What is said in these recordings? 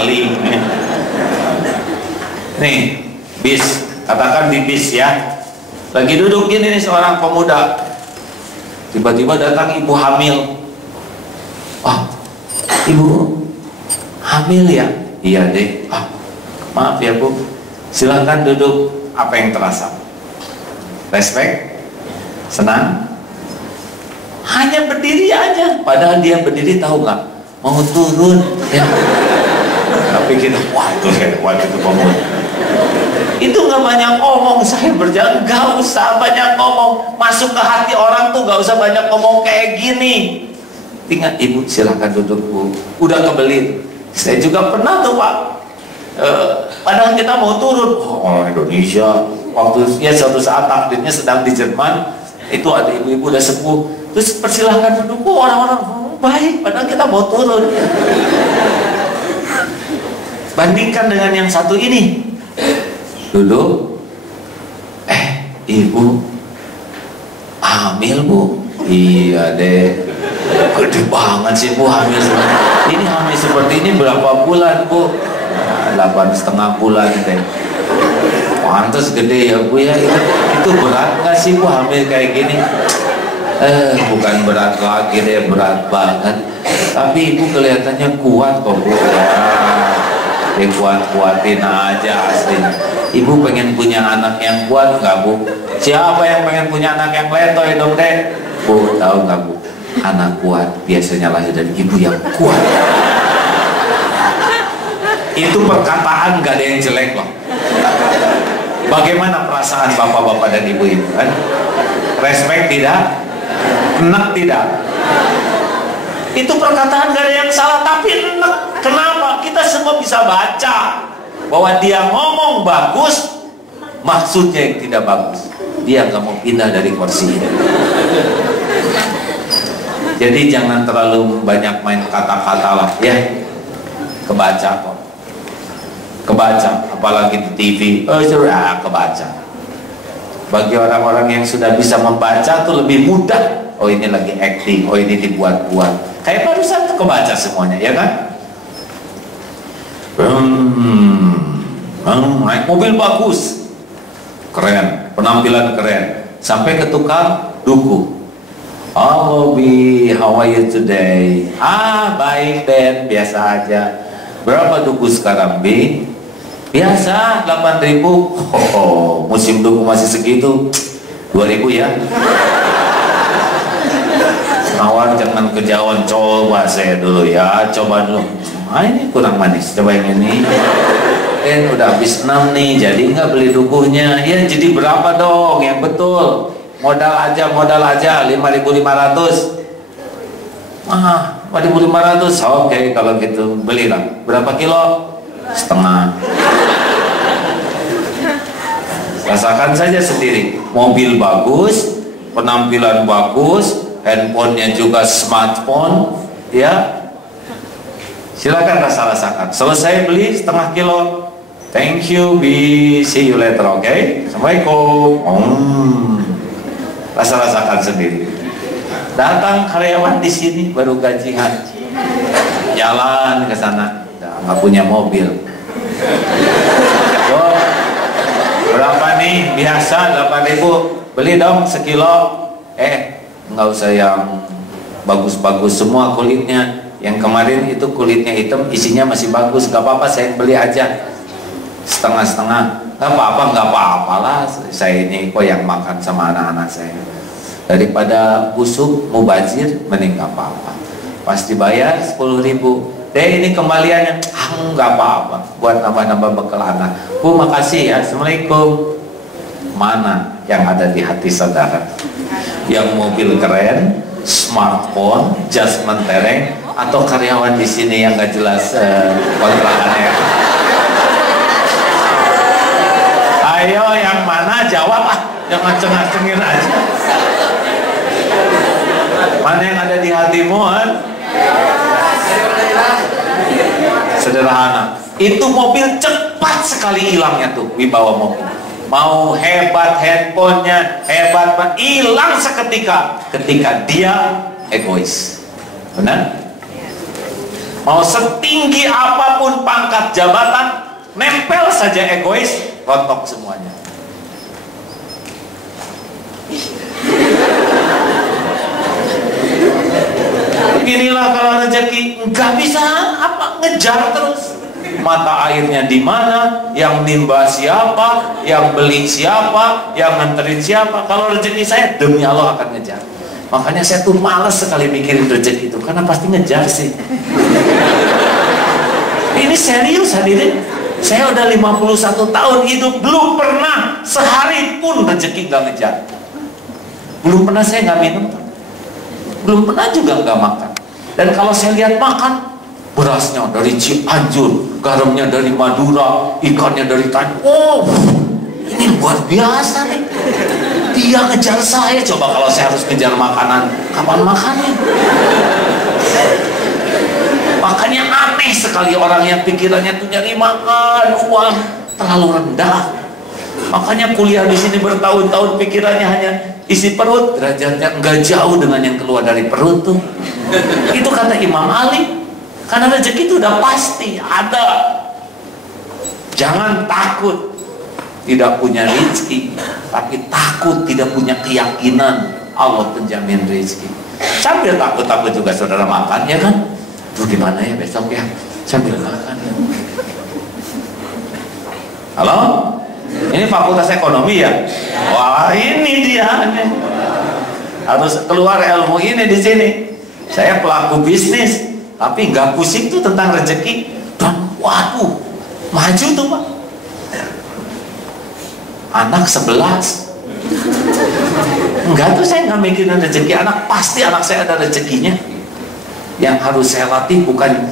maling. Nih, bis, katakan di bis ya, lagi duduk gini nih seorang pemuda, tiba-tiba datang ibu hamil. Ah, ibu hamil ya? Iya deh. Ah, maaf ya bu, silahkan duduk. Apa yang terasa? Respect? Senang? Hanya berdiri aja, padahal dia berdiri tahu nggak? Mau turun ya. Tapi kita, waduh itu pemuda. Itu nggak banyak ngomong, saya berjalan, nggak usah banyak ngomong. Masuk ke hati orang tuh nggak usah banyak ngomong kayak gini. Tinggal ibu silahkan duduk bu. Udah kebelit. Saya juga pernah tuh pak. Padahal kita mau turun, orang Indonesia. Waktu ya suatu saat takdirnya sedang di Jerman, itu ada ibu-ibu udah sepuh. Terus persilahkan duduk, orang-orang baik. Padahal kita mau turun. Bandingkan dengan yang satu ini. Dulu, ibu hamil bu? Iya deh. Gede banget sih bu hamil. Ini hamil seperti ini berapa bulan bu? 8,5 bulan deh. Pantes gede ya bu ya. Itu berat nggak sih bu hamil kayak gini? Bukan berat lagi deh, berat banget. Tapi ibu kelihatannya kuat kok bu. Ya, kuat-kuatin aja asli. Ibu pengen punya anak yang kuat nggak bu? Siapa yang pengen punya anak yang letoy dong deh? Bu tahu nggak bu? Anak kuat biasanya lahir dari ibu yang kuat. Itu perkataan gak ada yang jelek loh. Bagaimana perasaan bapak-bapak dan ibu-ibu kan? Respect tidak? Enak tidak? Itu perkataan gak ada yang salah, tapi enak. Kenapa? Kita semua bisa baca bahwa dia ngomong bagus, maksudnya yang tidak bagus. Dia gak mau pindah dari kursinya. Jadi jangan terlalu banyak main kata-kata lah ya. Kebaca kok. Kebaca, apalagi di TV, kebaca. Bagi orang-orang yang sudah bisa membaca tuh lebih mudah. Oh ini lagi acting, oh ini dibuat-buat. Kayak barusan tuh kebaca semuanya, ya kan? Naik mobil bagus, keren, penampilan keren. Sampai ke tukang duku. Oh Bi, how are you today? Baik Ben, biasa aja. Berapa duku sekarang Bi? Biasa 8.000. Musim duku masih segitu. 2.000 ya. Nawar jangan kejauhan, coba saya dulu ya, coba dulu. Ini kurang manis, coba yang ini. Udah habis 6 nih, jadi nggak beli dukunya. Ya jadi berapa dong yang betul? Modal aja 5.500. 4.500. Oke, kalau gitu belilah. Berapa kilo? Setengah. Rasakan saja sendiri. Mobil bagus, penampilan bagus, handphonenya juga smartphone, ya. Silakan rasakan. Selesai beli setengah kilo. Thank you, Bi. See you later, oke? Assalamualaikum. Rasakan sendiri. Datang karyawan di sini baru gajian, jalan ke sana, nggak punya mobil. Yo, berapa nih? Biasa 8.000. Beli dong sekilo. Nggak usah yang bagus-bagus semua kulitnya. Yang kemarin itu kulitnya hitam, isinya masih bagus. Gak apa-apa, saya beli aja setengah-setengah. Gak apa-apa lah. Saya ini kok yang makan sama anak-anak saya. Daripada busuk, mubazir, mending gak apa-apa. Pas dibayar 10.000. Ini kembaliannya. Gak apa-apa, buat nambah-nambah bekal anak. Bu, makasih ya. Assalamualaikum. Mana yang ada di hati saudara? Yang mobil keren, smartphone, jas mentereng, atau karyawan di sini yang gak jelas kontrakannya? Ayo, yang mana? Jawab jangan cengah-cengir aja. Mana yang ada di hatimu? Sederhana. Itu mobil cepat sekali hilangnya tuh, wibawa mobil. Mau hebat handphonenya, hebat, hilang seketika ketika dia egois. Benar? Mau setinggi apapun pangkat jabatan, nempel saja egois, rontok semuanya. Beginilah kalau rezeki, nggak bisa ngejar terus. Mata airnya di mana, yang nimba siapa, yang beli siapa, yang nganterin siapa. Kalau rezeki saya, demi Allah akan ngejar. Makanya saya tuh males sekali mikirin rezeki itu, karena pasti ngejar sih. Ini serius hadirin. Saya udah 51 tahun hidup, belum pernah sehari pun rezeki nggak ngejar. Belum pernah saya nggak minum, belum pernah juga nggak makan. Dan kalau saya lihat makan, berasnya dari Cianjur, garamnya dari Madura, ikannya dari Tanjung. Oh, ini luar biasa nih. Dia ngejar saya. Coba kalau saya harus ngejar makanan, kapan makannya? Makanya aneh sekali orang yang pikirannya tuh nyari makan, uang terlalu rendah. Makanya kuliah di sini bertahun-tahun pikirannya hanya isi perut, derajatnya enggak jauh dengan yang keluar dari perut tuh. Itu kata Imam Ali. Karena rezeki itu udah pasti ada. Jangan takut tidak punya rezeki, tapi takut tidak punya keyakinan Allah penjamin rezeki. Sambil takut-takut juga saudara makan, ya kan? Tuh gimana ya besok ya, sambil makan ya. Halo? Ini fakultas ekonomi ya? Wah, ini dia nih. Harus keluar ilmu ini di sini. Saya pelaku bisnis, tapi nggak pusing tuh tentang rezeki. Dan waduh, maju tuh Pak. Anak 11. Enggak tuh saya nggak mikirin rezeki anak, pasti anak saya ada rezekinya. Yang harus saya latih bukan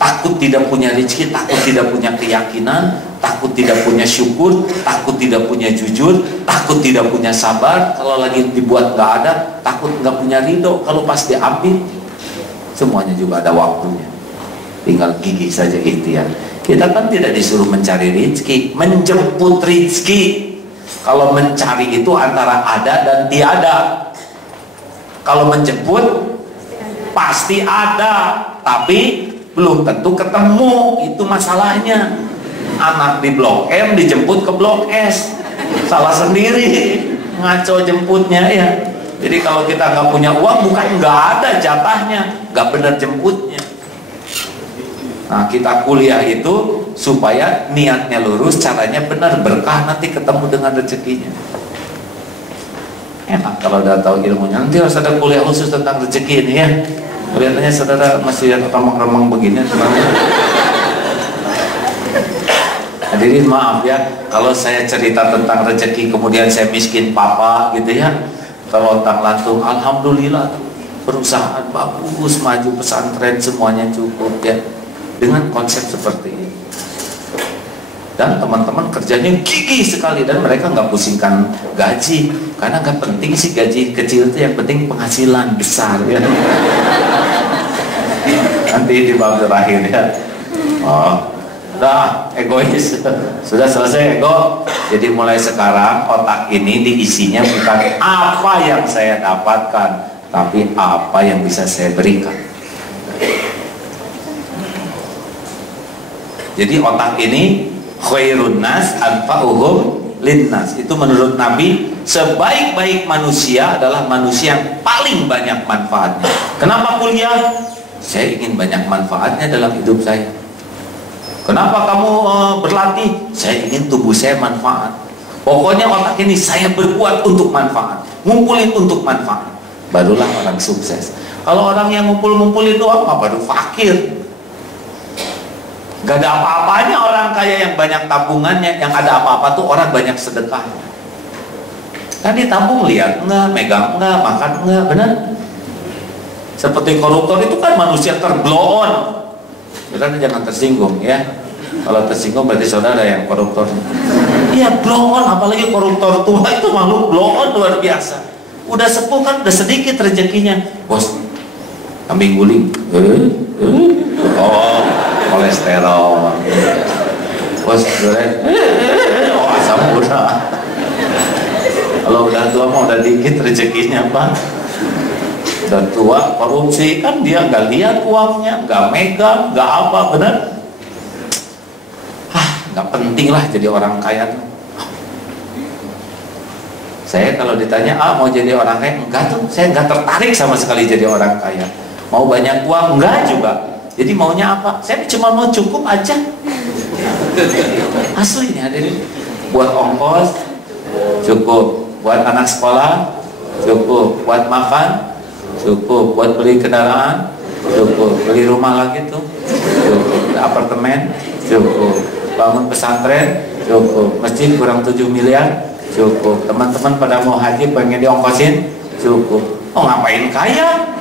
takut tidak punya rezeki, takut tidak punya keyakinan, takut tidak punya syukur, takut tidak punya jujur, takut tidak punya sabar. Kalau lagi dibuat nggak ada, takut nggak punya ridho. Kalau pas diambil, semuanya juga ada waktunya. Tinggal gigih saja ikhtiar. Kita kan tidak disuruh mencari rezeki, menjemput rezeki. Kalau mencari itu antara ada dan tiada. Kalau menjemput pasti ada, tapi belum tentu ketemu. Itu masalahnya. Anak di Blok M dijemput ke Blok S, salah sendiri, ngaco jemputnya ya. Jadi kalau kita nggak punya uang, bukan nggak ada jatahnya, nggak benar jemputnya. Nah, kita kuliah itu supaya niatnya lurus, caranya benar, berkah, nanti ketemu dengan rezekinya. Enak kalau udah tahu ilmunya. Nanti harus ada kuliah khusus tentang rezeki ini ya. Kelihatannya saudara masih remang-remang begini sebenarnya. Hadirin maaf ya, kalau saya cerita tentang rezeki kemudian saya miskin papa gitu ya, terlontang lantung, alhamdulillah perusahaan bagus, maju, pesantren semuanya cukup ya, dengan konsep seperti ini. Dan teman-teman kerjanya gigih sekali dan mereka nggak pusingkan gaji, karena nggak penting sih gaji kecil itu, yang penting penghasilan besar ya. Nanti di bab terakhir ya. Oh, udah egois, sudah selesai ego. Jadi mulai sekarang otak ini diisinya bukan apa yang saya dapatkan, tapi apa yang bisa saya berikan. Jadi otak ini khairun nas anfa'uhum linnas. Itu menurut Nabi, sebaik-baik manusia adalah manusia yang paling banyak manfaatnya. Kenapa kuliah? Saya ingin banyak manfaatnya dalam hidup saya. Kenapa kamu berlatih? Saya ingin tubuh saya manfaat. Pokoknya otak ini saya berbuat untuk manfaat, ngumpulin untuk manfaat. Barulah orang sukses. Kalau orang yang ngumpul-ngumpulin doang, baru fakir. Gak ada apa-apanya orang kaya yang banyak tabungannya. Yang ada apa-apa tuh orang banyak sedekahnya. Kan ditabung, lihat enggak, megang enggak, makan enggak, benar? Seperti koruptor itu kan manusia terblow on. Saudara jangan tersinggung ya. Kalau tersinggung berarti saudara yang koruptor. Iya, blow on, apalagi koruptor tua itu makhluk blow on luar biasa. Udah sepuh kan, udah sedikit rezekinya. Bos, kambing guling. Oh, kolesterol. Bos, oh asam urat. Kalau udah tua mau udah dikit rezekinya Pak. Udah tua, korupsi, kan dia nggak lihat uangnya, nggak megang, nggak apa, bener? Nggak penting lah jadi orang kaya tuh. Saya kalau ditanya, mau jadi orang kaya? Enggak tuh, saya nggak tertarik sama sekali jadi orang kaya. Mau banyak uang? Enggak juga. Jadi maunya apa? Saya cuma mau cukup aja. Asli nih hadirin. Buat ongkos, cukup. Buat anak sekolah, cukup. Buat makan, cukup. Buat beli kendaraan, cukup. Beli rumah lagi tuh, cukup. Apartemen, cukup. Bangun pesantren, cukup. Masjid kurang 7 miliar, cukup. Teman-teman pada mau haji pengen diongkosin, cukup. Oh, ngapain kaya?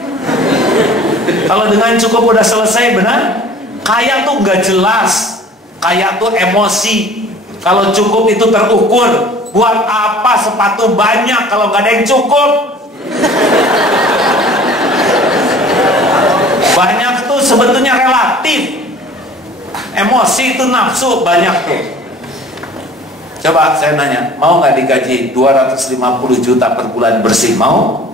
Kalau dengan cukup udah selesai, benar? Kaya tuh nggak jelas. Kaya tuh emosi. Kalau cukup itu terukur. Buat apa sepatu banyak kalau nggak ada yang cukup? Banyak tuh sebetulnya relatif. Emosi itu nafsu banyak tuh. Coba saya nanya, mau nggak digaji 250 juta per bulan bersih? Mau?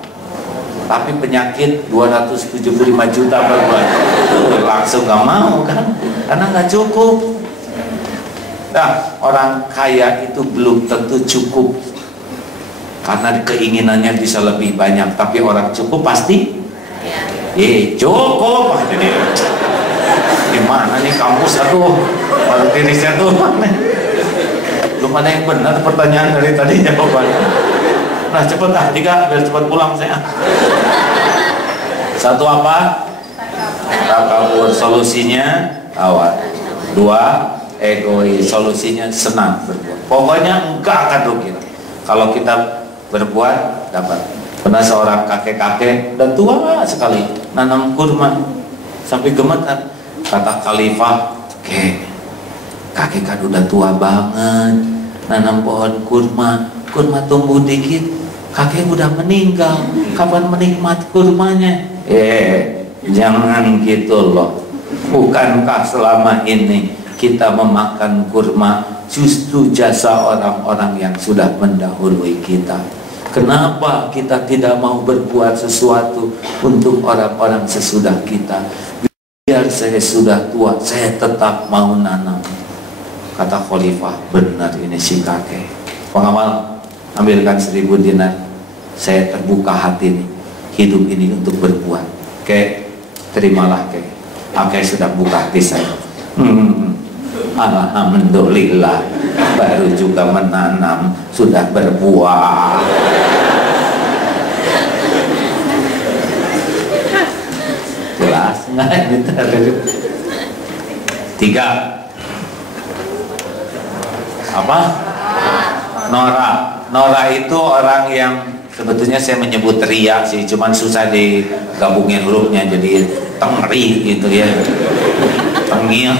Tapi penyakit 275 juta per bulan, langsung nggak mau kan? Karena nggak cukup. Nah, orang kaya itu belum tentu cukup, karena keinginannya bisa lebih banyak. Tapi orang cukup pasti, cukup. Jadi gimana nih kampus aduh, baru diri saya tuh mana? Belum ada yang benar pertanyaan dari tadi jawabannya. Nah cepet lah, 3 biar cepet pulang saya. 1 apa? Takabur, solusinya tawar. 2 egois, solusinya senang berbuat. Pokoknya enggak akan rugi. Kalau kita berbuat dapat. Pernah seorang kakek-kakek dan tua sekali nanam kurma sampai gemetar. Kata khalifah, kakek kan udah tua banget, nanam pohon kurma tumbuh dikit, kakek udah meninggal, kapan menikmati kurmanya? Jangan gitu loh. Bukankah selama ini kita memakan kurma justru jasa orang-orang yang sudah mendahului kita? Kenapa kita tidak mau berbuat sesuatu untuk orang-orang sesudah kita? Biar saya sudah tua, saya tetap mau nanam. Kata khalifah, benar ini si kakek. Pengamal, ambilkan 1000 dinar. Saya terbuka hati nih, hidup ini untuk berbuat. Terimalah Kakek sudah buka hati saya. Alhamdulillah, baru juga menanam sudah berbuah. Jelas nggak ini? 3 apa? Nora itu orang yang sebetulnya saya menyebut ria sih, cuman susah digabungin hurufnya jadi tengri gitu ya, tengil.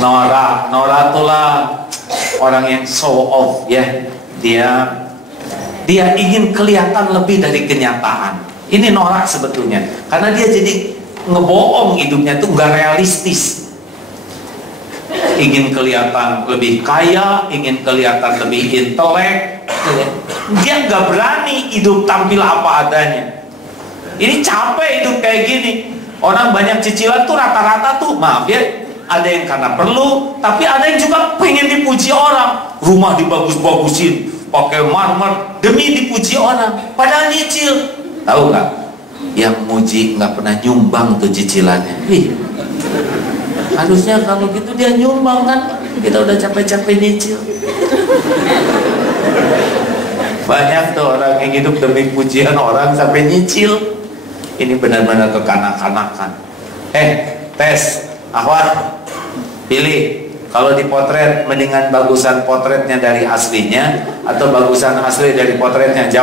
Nora itulah orang yang show off ya, dia ingin kelihatan lebih dari kenyataan. Ini norak sebetulnya, karena dia jadi ngebohong, hidupnya tuh nggak realistis. Ingin kelihatan lebih kaya, ingin kelihatan lebih intelek, dia nggak berani hidup tampil apa adanya. Ini capek hidup kayak gini. Orang banyak cicilan tuh rata-rata tuh, maaf ya, ada yang karena perlu, tapi ada yang juga pengen dipuji orang. Rumah dibagus-bagusin, pakai marmer demi dipuji orang, padahal nyicil. Tahu nggak? Yang muji nggak pernah nyumbang tuh cicilannya. Harusnya kalau gitu dia nyumbang kan, kita udah capek-capek nyicil. Banyak tuh orang yang hidup demi pujian orang sampai nyicil. Ini benar-benar kekanak-kanakan. Tes, akhwat, pilih. Kalau dipotret, mendingan bagusan potretnya dari aslinya atau bagusan asli dari potretnya? Jawab.